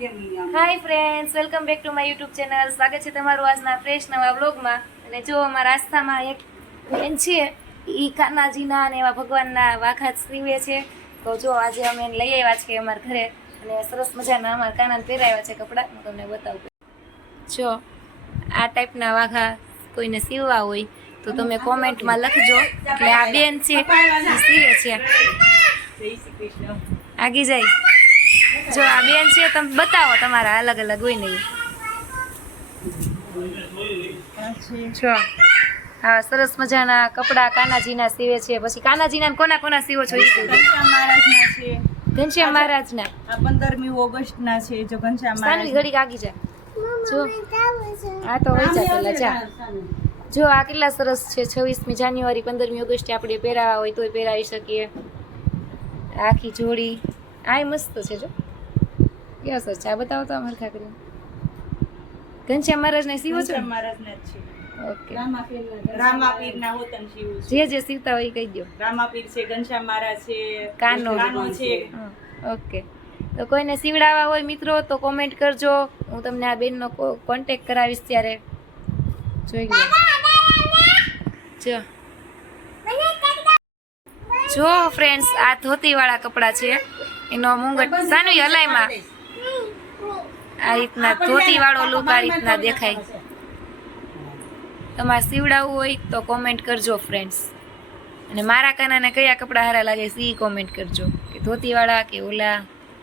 Hi friends, welcome back to my YouTube channel. સ્વાગત છે તમારું આજના ફ્રેશ નવા વ્લોગમાં. અને જો અમારા આસ્થામાં એક બેન છે, એ કાનાજીના અને એવા ભગવાનના વાઘા સીવે છે. તો જો આજે અમે એને લઈ આવ્યા છીએ અમારા ઘરે અને સરસ મજાના અમારા કાનાને પહેરાવ્યા છે કપડાં. હું તમને બતાવું. જો આ ટાઈપના વાઘા કોઈને સીવવા હોય તો તમે કોમેન્ટમાં લખજો. એટલે આ બેન છે એ સીવે છે. આગી જાય. જો આ બેન છે, તમે બતાવો તમારા અલગ અલગ હોય નહીં. જો હા, સરસ મજાના કપડા કાનાજીના સીવે છે. પછી કાનાજીના કોના કોના સીવો છો? ઘનશ્યામ મહારાજના 15મી ઓગસ્ટના છે. જો ઘનશ્યામ મહારાજ ઘડી આગી જા. જો આ તો હોય જા પેલા જા. જો આ કેટલા સરસ છે. 26મી જાન્યુઆરી 15મી ઓગસ્ટે આપણે પહેરાવા હોય તોય પહેરાવી શકીએ. આખી જોડી આ મસ્ત છે. જો કેવા સર ચા બતાવો તો હરખા કરીને. ઘનશ્યામ મહારાજને સીવો છો? મહારાજના છે. ઓકે, રામાપીરના હોતન સીવું છે. જે સીવતા હોય કહી દો. રામાપીર છે, ઘનશ્યામ મહારાજ છે, કાનો છે. ઓકે, તો કોઈને સીવડાવવા હોય મિત્રો તો કોમેન્ટ કરજો. હું તમને આ બેનનો કોન્ટેક્ટ કરાવીશ ત્યારે. જોઈ લો. જો ફ્રેન્ડ્સ, આ ધોતીવાળા કપડાં છે. એનો મુંગટ સાનું હલાઈમાં આ રીતના ધોતીવાળો લુક આ રીતના દેખાય. તમારે સીવડાવવું હોય તો કોમેન્ટ કરજો ફ્રેન્ડ્સ. અને મારા કાનાને કયા કપડાં સારા લાગે છે એ કોમેન્ટ કરજો, કે ધોતીવાળા કે ઓલા.